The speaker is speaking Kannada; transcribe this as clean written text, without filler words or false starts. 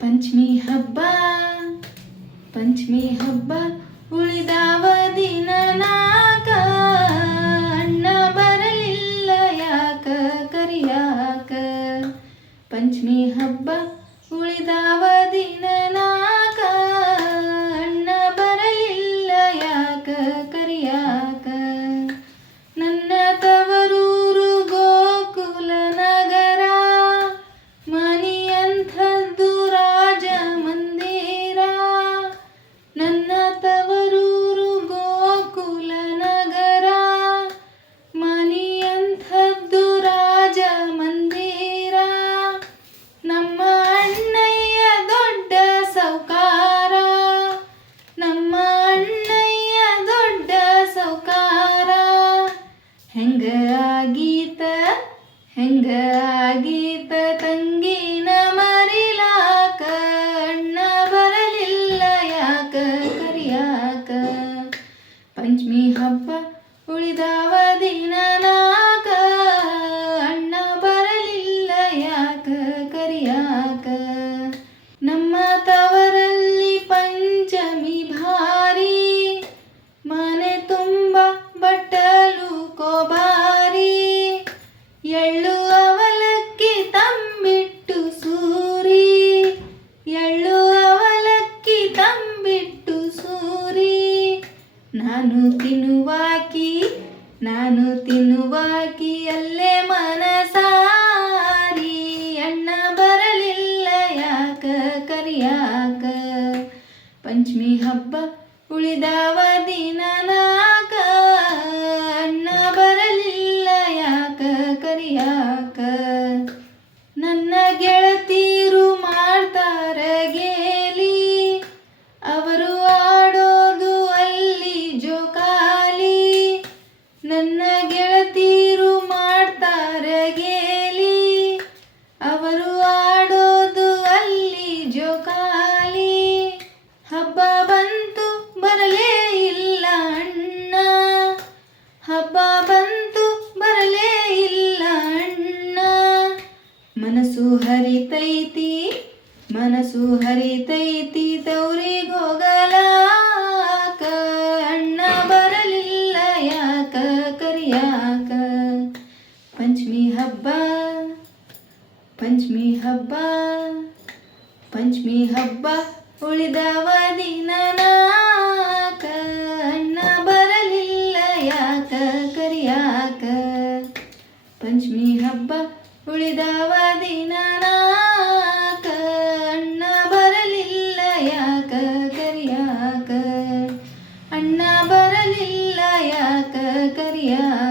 ಪಂಚಮಿ ಹಬ್ಬ ಪಂಚಮಿ ಹಬ್ಬ ಉಳಿದಾವ ದಿನ ನಾಕ ಅಣ್ಣ ಬರಲಿಲ್ಲ ಯಾಕ ಕರಿಯಾಕ. ಪಂಚಮಿ ಹಬ್ಬ ಉಳಿದಾವ ದಿನ ನಾಕ ಅಣ್ಣ ಬರಲಿಲ್ಲ ಯಾಕ ಕರಿಯಾಕ. ನನ್ನ ತವರೂರು ಗೋಕುಲ ನಗರ ಮನಿಯಂಥದ್ದು ರಾಜ ಮಂದಿರ. ನನ್ನ ತವರೂರು ಗೋಕುಲ ನಗರ ಮನಿಯಂಥದ್ದು ರಾಜ ಮಂದಿರ. ನಮ್ಮ ಅಣ್ಣಯ್ಯ ದೊಡ್ಡ ಸೌಕಾರ, ನಮ್ಮ ಅಣ್ಣಯ್ಯ ದೊಡ್ಡ ಸೌಕಾರ. ಹೆಂಗ ಆಗೀತ ಹೆಂಗ ಆಗೀತ ತಂಗಿನ ಮರಿಲಾಕ ಅಣ್ಣ ಬರಲಿಲ್ಲ ಯಾಕ ಕರಿಯಾಕ. ಪಂಚಮಿ ಹಬ್ಬ ಉಳಿದಾವ ದಿನ ನಾಕ ಅಣ್ಣ ಬರಲಿಲ್ಲ ಯಾಕ ಕರಿಯಾಕ. ನಮ್ಮ ತವರಲ್ಲಿ ಪಂಚಮಿ ಭಾರಿ ಮನೆ ತುಂಬ ಬಟ್ಟಲು ಕೋಬಾರಿ. ಎಳ್ಳು ಅವಲಕ್ಕಿ ತಂಬಿಟ್ಟು ಸೂರಿ, ಎಳ್ಳು ಅವಲಕ್ಕಿ ತಂಬಿಟ್ಟು ಸೂರಿ. ನಾನು ತಿನ್ನುವಾಕಿ ಅಲ್ಲೇ ಮನಸಾರಿ ಅಣ್ಣ ಬರಲಿಲ್ಲ ಯಾಕ ಕರಿಯಾಕ. ಪಂಚಮಿ ಹಬ್ಬ ಉಳಿದಾವ ದಿನ ನಾಕ ಅಣ್ಣ ಬರಲಿಲ್ಲ ಯಾಕ ಕರಿಯಾಕ. ನನ್ನ ಗೆಳತೀರು ಮಾಡ್ತಾರ ಗೇಲಿ, ಅವರು ಆಡೋದು ಅಲ್ಲಿ ಜೋಕಾಲಿ. ನನ್ನ ಗೆಳತೀರು ಮಾಡ್ತಾರ ಗೇಲಿ, ಅವರು ಆಡೋದು ಅಲ್ಲಿ ಜೋಕಾಲಿ. ಹಬ್ಬ ಬಂತು ಬರಲೇ ಇಲ್ಲ ಅಣ್ಣ, ಹಬ್ಬ ಬಂತು ಬರಲೇ ಇಲ್ಲ ಅಣ್ಣ. ಮನಸ್ಸು ಹರಿತೈತಿ ಮನಸ್ಸು ಹರಿತೈತಿ ತವರಿಗೆ ಹೋಗಲಾಕ ಅಣ್ಣ ಬರಲಿಲ್ಲ ಯಾಕ ಕರಿಯಾಕ. ಪಂಚಮಿ ಹಬ್ಬ ಪಂಚಮಿ ಹಬ್ಬ ಪಂಚಮಿ ಹಬ್ಬ ಉಳಿದವ ದಿನ ನಾಕ ಅಣ್ಣ ಬರಲಿಲ್ಲ ಯಾಕ ಕರಿಯಾಕ. ಪಂಚಮಿ ಹಬ್ಬ ಉಳಿದವ ದಿನ ನಾಕ ಅಣ್ಣ ಬರಲಿಲ್ಲ ಯಾಕ ಕರಿಯಾಕ. ಅಣ್ಣ ಬರಲಿಲ್ಲ ಯಾಕ ಕರಿಯಾಕ.